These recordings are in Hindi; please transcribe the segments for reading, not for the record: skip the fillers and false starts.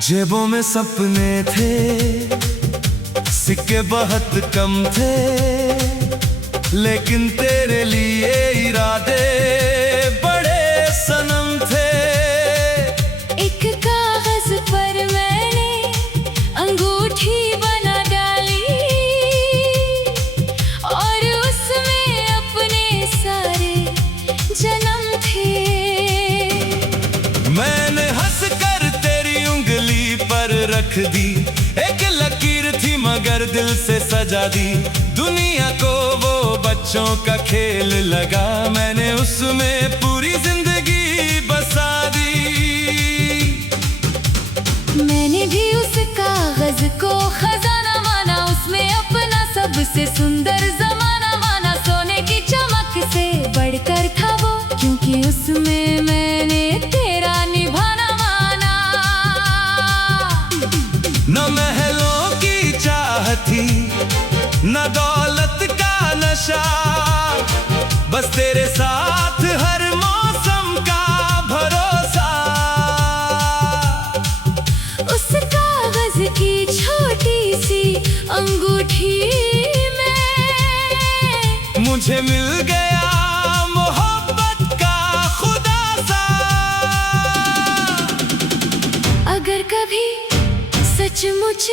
जेबों में सपने थे, सिक्के बहुत कम थे, लेकिन तेरे लिए इरादे बड़े सनम थे। एक कागज पर मैंने अंगूठी बना डाली और उसमें अपने सारे जन्म थे। मैंने हंसकर तेरी उंगली पर रख दी, एक लकीर थी मगर दिल से सजा दी। दुनिया को वो बच्चों का खेल लगा, मैंने उसमें पूरी जिंदगी बसा दी। मैंने भी उस कागज को खजाना माना, उसमें अपना सबसे सुंदर जमाना माना। सोने की चमक से बढ़कर था वो, क्योंकि उसमें मैंने तेरा निभाना माना। न महलों की चाह थी, न दौलत का नशा, बस तेरे साथ हर मौसम का भरोसा। उस कागज की छोटी सी अंगूठी में मुझे मिल गया मोहब्बत का खुदासा। अगर कभी सचमुच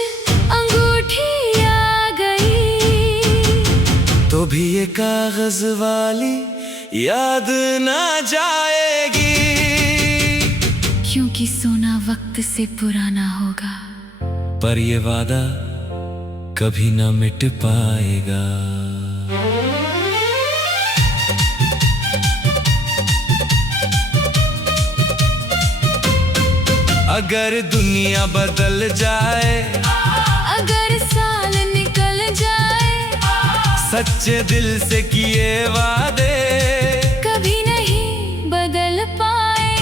अंगूठी आ गई, तो भी ये कागज वाली याद ना जाएगी, क्योंकि सोना वक्त से पुराना होगा, पर ये वादा कभी ना मिट पाएगा। अगर दुनिया बदल जाए, अगर साल निकल जाए, सच्चे दिल से किए वादे कभी नहीं बदल पाए।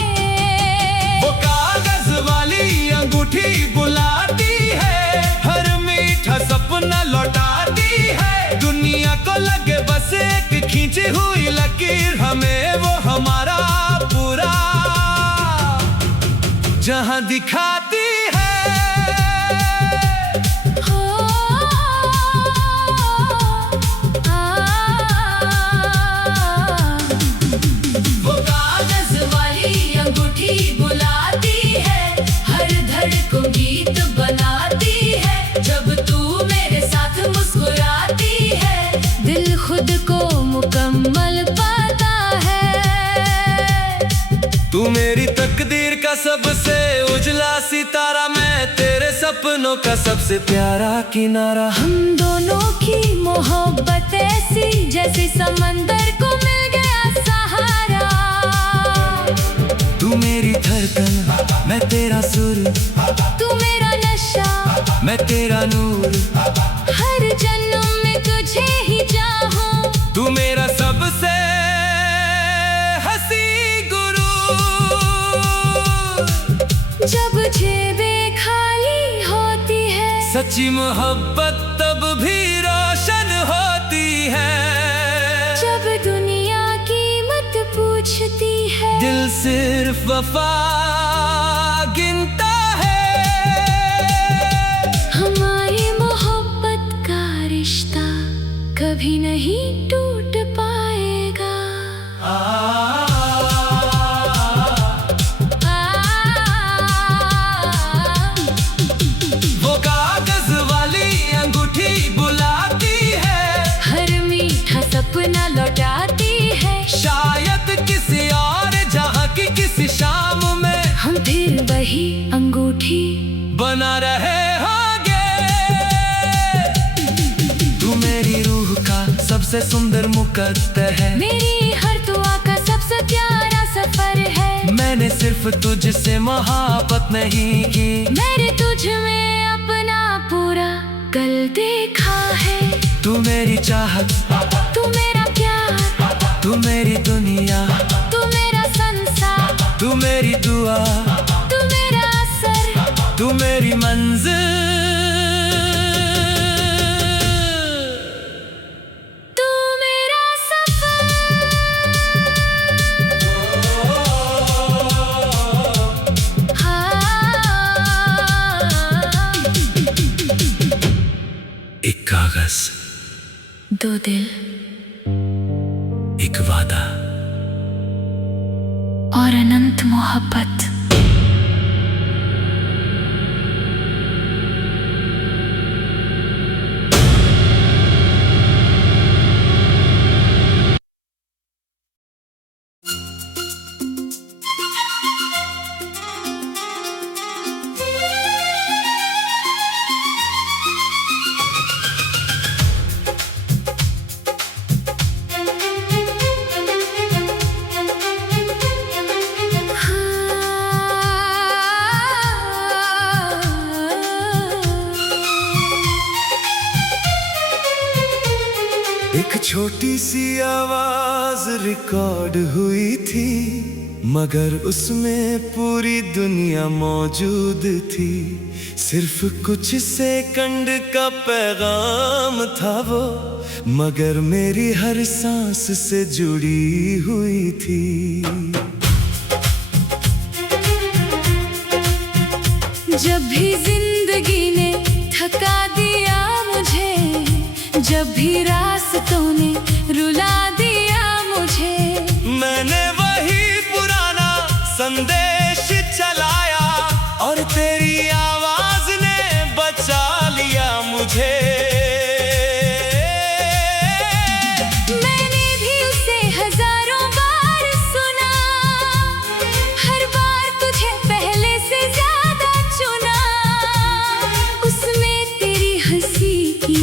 वो कागज वाली अंगूठी बुलाती है, हर मीठा सपना लौटाती है। दुनिया को लगे बस एक खींची हुई लकीर, हमें वो हमारा पूरा जहां दिखाती है। हो वो कागज वाली अंगूठी बुलाती है, हर धड़कन को गीत बनाती है। जब तू मेरे साथ मुस्कुराती है, दिल खुद को मुकम्मल पाता है। तू मेरी तकदीर का सबसे उजला सितारा, मैं तेरे सपनों का सबसे प्यारा किनारा। हम दोनों की मोहब्बत ऐसी, जैसे समंदर को मिल गया सहारा। तू मेरी धड़कन, मैं तेरा सुर, तू मेरा नशा, मैं तेरा नूर। हर जन्म में तुझे ही चाहूं, तू मेरा सबसे हंसी गुरु। जब जेबें खाली होती है, सच्ची मोहब्बत तब भी रोशन होती है। जब दुनिया कीमत पूछती है, दिल सिर्फ वफा गिनता है। हमारी मोहब्बत का रिश्ता कभी नहीं टूट पाएगा। वो कागज वाली अंगूठी बुलाती है, हर मीठा सपना लौटाती है। शायद किसी और जहां की किसी शाम में हम फिर वही अंगूठी बना रहे होंगे। तू मेरी रूह का सबसे सुंदर मुकद्दर है, मेरी हर दुआ का सबसे प्यारा सफर है। मैंने सिर्फ तुझसे मोहब्बत नहीं की, मैंने तुझ में अपना पूरा कल देखा है। तू मेरी चाहत, तू मेरा प्यार, तू मेरी दुनिया, तू मेरा संसार, तू मेरी दुआ, तू मेरा असर, तू मेरी मंजिल। तू मेरा सफर। हाँ दो दिल, एक वादा और अनंत मोहब्बत। एक छोटी सी आवाज रिकॉर्ड हुई थी, मगर उसमें पूरी दुनिया मौजूद थी। सिर्फ कुछ सेकंड का पैगाम था वो, मगर मेरी हर सांस से जुड़ी हुई थी। जब भी जिंदगी ने थका दिया मुझे, जब भी रास्तों ने रुला दिया मुझे, मैंने वही पुराना संदेश चलाया और तेरी आवाज ने बचा लिया मुझे। मैंने भी उसे हजारों बार सुना, हर बार तुझे पहले से ज्यादा चुना। उसमें तेरी हंसी की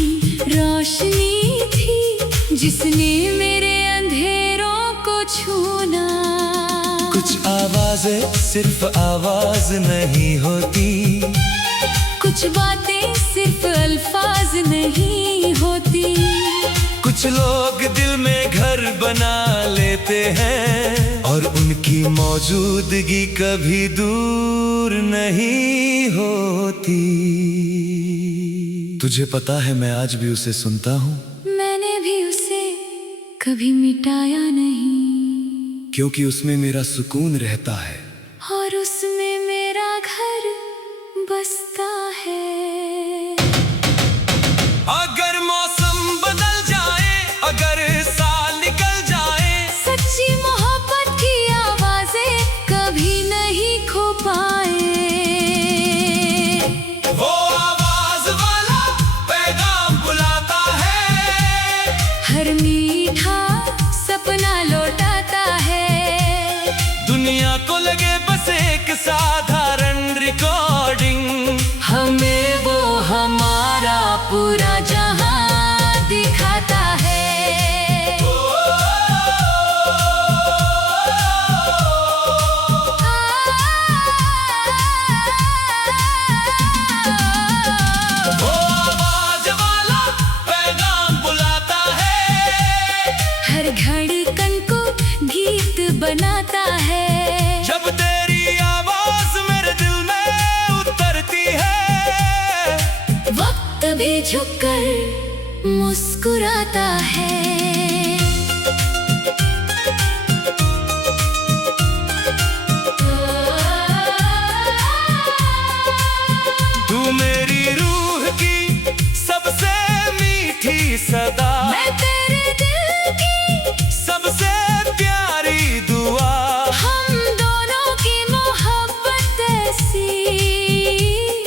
रोशनी थी, जिसने मेरे अंधेरों को छूना। कुछ आवाजें सिर्फ आवाज नहीं होती, कुछ बातें सिर्फ अल्फाज नहीं होती। कुछ लोग दिल में घर बना लेते हैं और उनकी मौजूदगी कभी दूर नहीं होती। तुझे पता है मैं आज भी उसे सुनता हूँ, मैंने भी उसे कभी मिटाया नहीं, क्योंकि उसमें मेरा सुकून रहता है और उसमें मेरा घर बसता है। अगर मौसम बदल जाए, अगर साल निकल जाए, सच्ची मोहब्बत की आवाजें कभी नहीं खो पाए। वो आवाज वाला पैगाम बुलाता है, हर मीठा सपना लौटाता है। दुनिया को लगे बस एक साधारण रिकॉर्डिंग, हमें वो हमारा पूरा जहां दिखाता है। वो आवाज वाला पैगाम बुलाता है, हर धड़कन को गीत बनाता है। जब तेरी आवाज मेरे दिल में उतरती है, वक्त भी झुककर मुस्कुराता है। तू मेरी रूह की सबसे मीठी सदा, मैं तेरे दिल की सबसे प्यारी दुआ। हम दोनों की मोहब्बत ऐसी,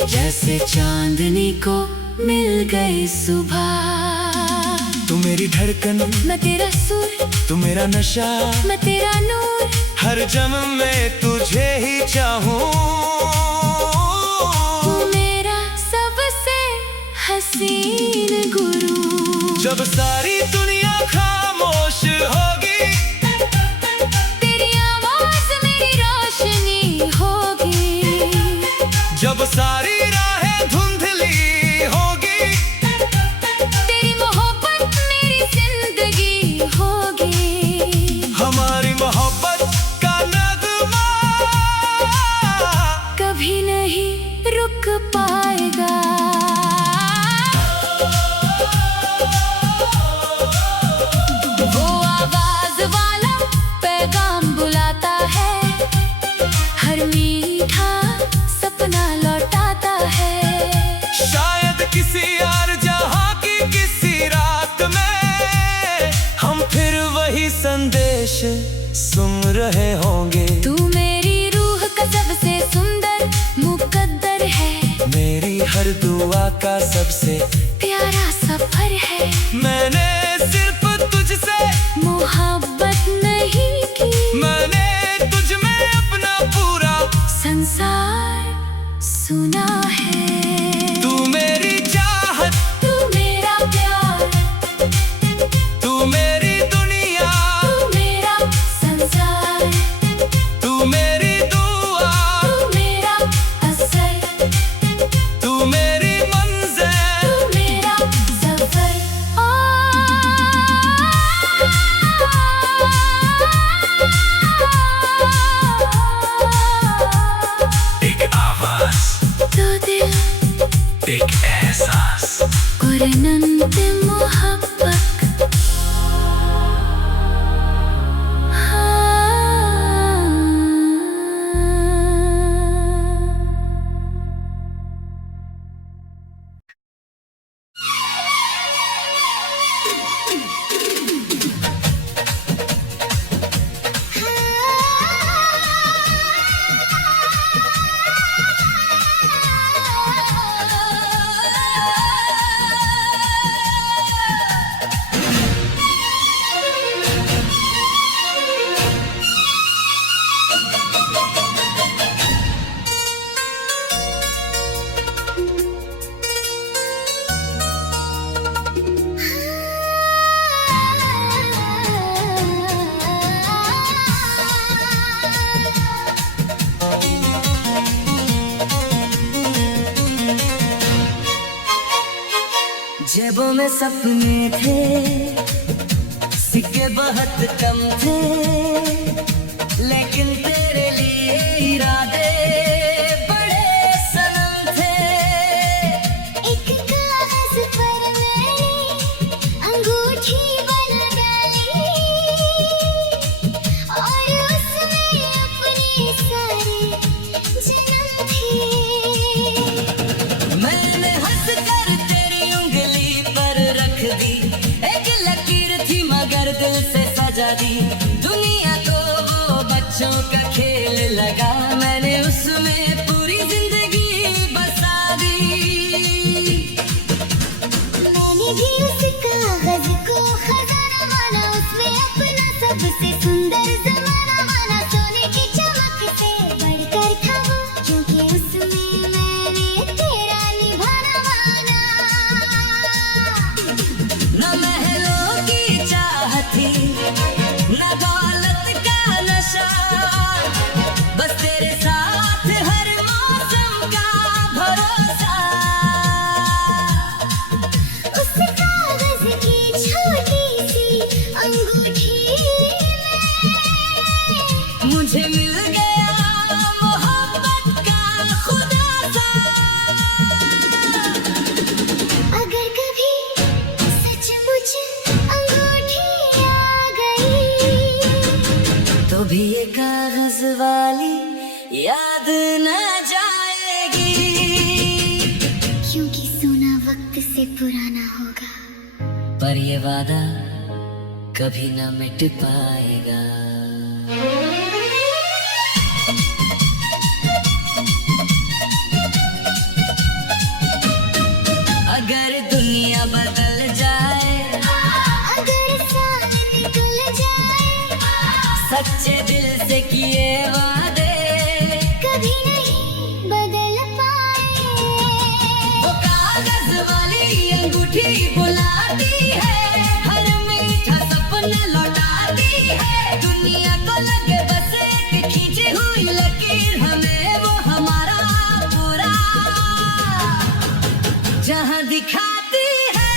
जैसे चांदनी को मिल गई सुबह। तू मेरी धड़कन, मैं तेरा सुर, तू मेरा नशा, मैं तेरा नूर। हर जन्म में तुझे ही चाहूं। तू मेरा सबसे हसीन गुरु। जब सारी दुनिया खामोश होगी, तेरी आवाज मेरी रोशनी होगी। जब सारी राहें धुंधली होगी, तेरी मोहब्बत मेरी जिंदगी होगी। हमारी मोहब्बत का नगमा कभी नहीं रुक पाएगा। वो आवाज वाला पैगाम बुलाता है, हर मीठा सपना लौटाता है। शायद किसी और जहां की किसी रात में दुआ का सबसे प्यारा सफर है। मैंने सिर्फ तुझसे मोहब्बत नहीं की, मैंने तुझ में अपना पूरा संसार सुना है। तू मेरी चाहत, तू मेरा प्यार, तू मेरी दुनिया, तू मेरा संसार, तू मेरी दुआ, तू मेरा असर, तू मेरी मंज़िल, तू मेरा सफर। एक आवाज़, दो दिल एक एहसास, और अनंत मोहब्बत। जेबों में सपने थे, सिक्के बहुत कम थे, लेकिन तेरे लिए इरादे बड़े सनम थे। एक कागज पर मैंने अंगूठी बना डाली, और उसमें अपने सारे जन्म थे। मैंने हंस कर तेरी उंगली पर रख दी, एक लकीर थी मगर दिल से सजा दी। दुनिया को वो बच्चों का खेल लगा, मैंने उसमें पूरी जिंदगी बसा दी। मैंने भी उस कागज को खजाना माना, उसमें अपना सबसे सुंदर जमाना माना। सोने की चमक से बढ़कर था वो, क्योंकि उसमें मैंने तेरा निभाना माना। न महलों की चाहत थी, न दौलत का नशा, बस तेरे साथ हर मौसम का भरोसा। उस कागज की छोटी सी अंगूठी में मुझे मिल गया मोहब्बत का खुलासा। अगर कभी सचमुच अंगूठी आ गई, तो भी ये कागज वाली याद न जाएगी, क्योंकि सोना वक्त से पुराना होगा। पर ये वादा कभी न मिट पाएगा। अगर दुनिया बदल जाए, अगर साल निकल जाए, सच्चे दिल से किए वादे कभी नहीं बदल पाए। वो कागज वाली अंगूठी बुलाती है, हर मीठा सपना लौटाती है। दुनिया को लगे बस एक खींची हुई लकीर, हमें वो हमारा पूरा जहां दिखाती है।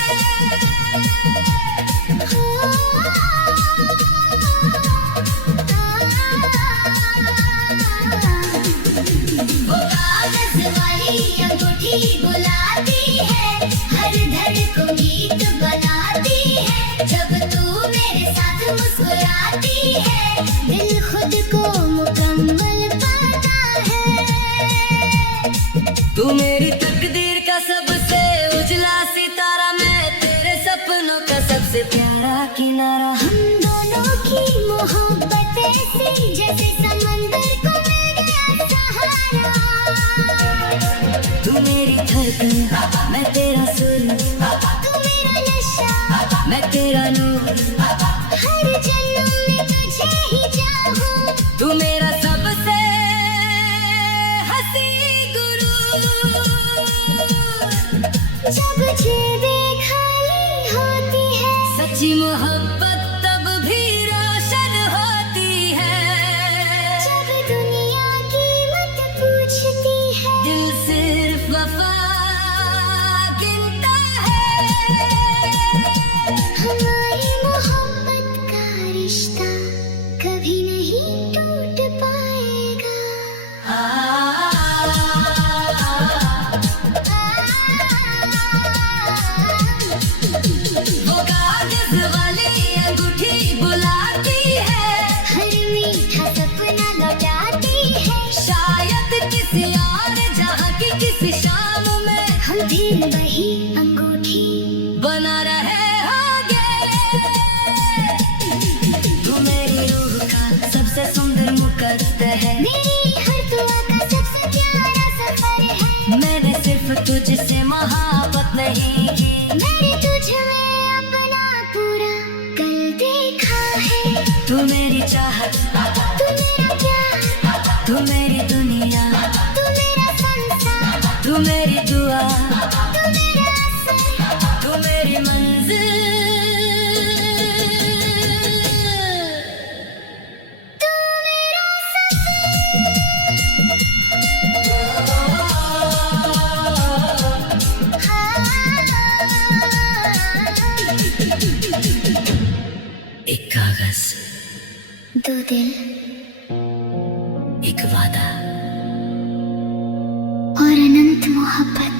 वो कागज वाली अंगूठी बुलाती है, हर धड़कन गीत बनाती है। जब तू मेरे साथ मुस्कुराती है, दिल खुद को मुकम्मल पाता है। तू मेरी तकदीर का सबसे उजला सितारा, मैं तेरे सपनों का सबसे प्यारा किनारा। हम दोनों की मोहब्बत ऐसी जैसे समंदर को मिल गया सहारा। तू तू मेरी धड़कन, मैं तेरा सुर, तू मेरा नशा, मैं तेरा नूर, हर जन्म में तुझे ही चाहूं। तू मेरा सबसे हंसी गुरूर। जब जेबें खाली होती है, सच्ची मोहब्बत तब भी रोशन होती है। जब दुनिया कीमत पूछती है, दिल सिर्फ वफा गिनता है। हमारी मोहब्बत का रिश्ता कभी नहीं टूट पाएगा। वो कागज वाली अंगूठी बुलाती है, हर मीठा सपना लौटाती है। शायद किसी और जहाँ की किसी शाम में हम फिर वही अंगूठी बना रहे होंगे। तू मेरी रूह का सबसे सुंदर मुकद्दर है, मेरी हर दुआ का सबसे प्यारा सफर है। मैंने सिर्फ तुझसे मोहब्बत नहीं की, मैंने तुझ में अपना पूरा कल देखा है। तू मेरी चाहत, तू मेरा प्यार, तू मेरी दुनिया, तू मेरा संसार, तू मेरी दुआ, तू मेरा असर, तू मेरी मंजिल। तू मेरा एक कागज, दो दिल एक वादा, और अनंत मोहब्बत।